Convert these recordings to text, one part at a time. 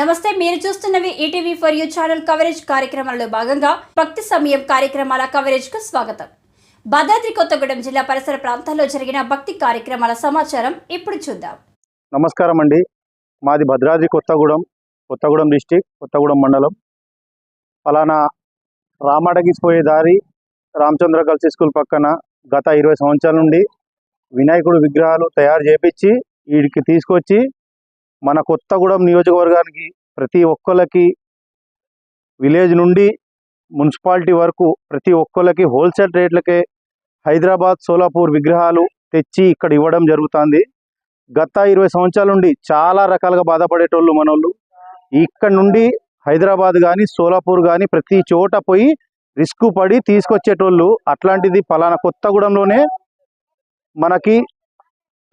నమస్తే, మీరు చూస్తున్నవి ETV for you channel coverage కార్యక్రమాల్లో భాగంగా భక్తి సమయం కార్యక్రమాల కవరేజ్ కు స్వాగతం. భద్రాద్రి కొత్తగూడెం జిల్లా పరిసర ప్రాంతాల్లో జరిగిన భక్తి కార్యక్రమాల సమాచారం ఇప్పుడు చూద్దాం. నమస్కారం అండి. మాది భద్రాద్రి కొత్తగూడెం డిస్టిక్, కొత్తగూడెం మండలం. ఫలానా రామడగిపోయే దారి రామచంద్ర గర్ల్స్ స్కూల్ పక్కన గత 20 సంవత్సరాల నుండి వినాయకుడు విగ్రహాలు తయారు చేపించి వీడికి తీసుకొచ్చి మన కొత్తగూడెం నియోజకవర్గానికి ప్రతి ఒక్కరికి విలేజ్ నుండి మున్సిపాలిటీ వరకు ప్రతి ఒక్కరికి హోల్సేల్ రేట్లకే హైదరాబాద్, సోలాపూర్ విగ్రహాలు తెచ్చి ఇక్కడ ఇవ్వడం జరుగుతుంది. గత 20 సంవత్సరాల నుండి చాలా రకాలుగా బాధపడేటోళ్ళు మనోళ్ళు. ఇక్కడ నుండి హైదరాబాద్ కానీ సోలాపూర్ కానీ ప్రతి చోట పోయి రిస్క్ పడి తీసుకొచ్చేటోళ్ళు. అట్లాంటిది పలానా కొత్తగూడెంలోనే మనకి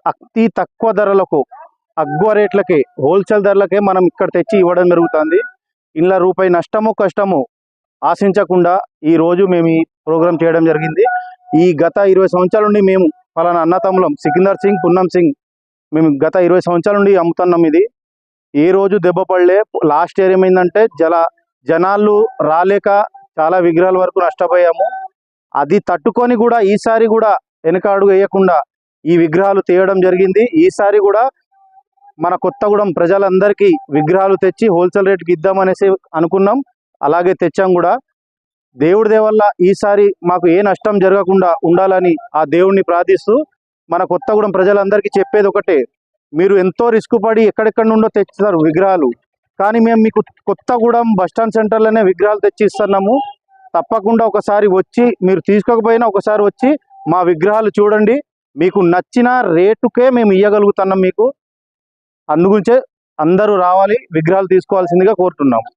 అతి తక్కువ ధరలకు, అగ్వ రేట్లకే, హోల్సేల్ ధరలకే మనం ఇక్కడ తెచ్చి ఇవ్వడం జరుగుతుంది. ఇలా రూపాయి నష్టము కష్టము ఆశించకుండా ఈరోజు మేము ఈ ప్రోగ్రాం చేయడం జరిగింది. ఈ గత 20 సంవత్సరాల నుండి మేము పలానా అన్నతమ్ములం సికిందర్ సింగ్, పున్నం సింగ్, మేము గత 20 సంవత్సరాల నుండి అమ్ముతున్నాం. ఇది ఏ రోజు దెబ్బ పడలే. లాస్ట్ ఇయర్ ఏమైందంటే జనాలు రాలేక చాలా విగ్రహాల వరకు నష్టపోయాము. అది తట్టుకొని కూడా ఈసారి కూడా వెనక అడుగు వేయకుండా ఈ విగ్రహాలు తీయడం జరిగింది. ఈసారి కూడా మన కొత్తగూడెం ప్రజలందరికీ విగ్రహాలు తెచ్చి హోల్సేల్ రేట్కి ఇద్దామనేసి అనుకున్నాం. అలాగే తెచ్చాం కూడా. దేవుడి దేవల్ల ఈసారి మాకు ఏ నష్టం జరగకుండా ఉండాలని ఆ దేవుడిని ప్రార్థిస్తూ మన కొత్తగూడెం ప్రజలందరికీ చెప్పేది ఒకటే, మీరు ఎంతో రిస్క్ పడి ఎక్కడెక్కడ నుండో తెచ్చుతారు విగ్రహాలు, కానీ మేము మీకు కొత్తగూడెం బస్టాండ్ సెంటర్లోనే విగ్రహాలు తెచ్చి ఇస్తున్నాము. తప్పకుండా ఒకసారి వచ్చి, మీరు తీసుకోకపోయినా ఒకసారి వచ్చి మా విగ్రహాలు చూడండి. మీకు నచ్చిన రేటుకే మేము ఇవ్వగలుగుతున్నాం మీకు. అందుగురించే అందరూ రావాలి, విగ్రహాలు తీసుకోవాల్సిందిగా కోరుతున్నాము.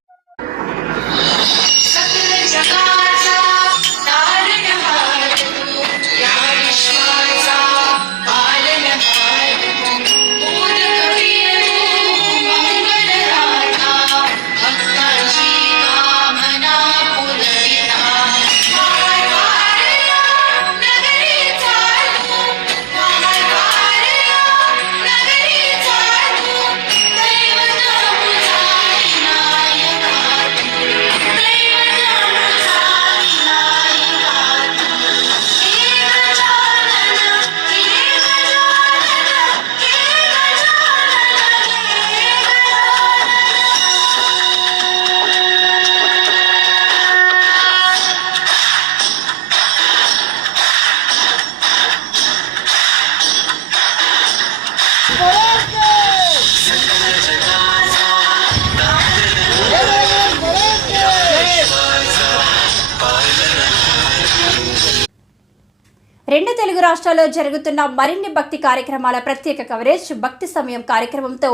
రెండు తెలుగు రాష్ట్రాల్లో జరుగుతున్న మరిన్ని భక్తి కార్యక్రమాల ప్రత్యేక కవరేజ్ భక్తి సమయం కార్యక్రమంతో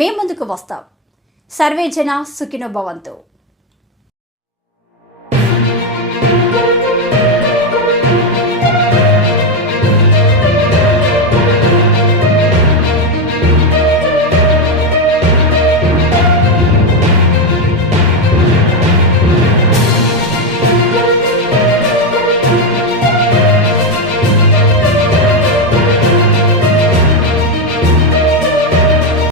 మేము ముందుకు వస్తాం. సర్వే జన సుఖినో భవంతు.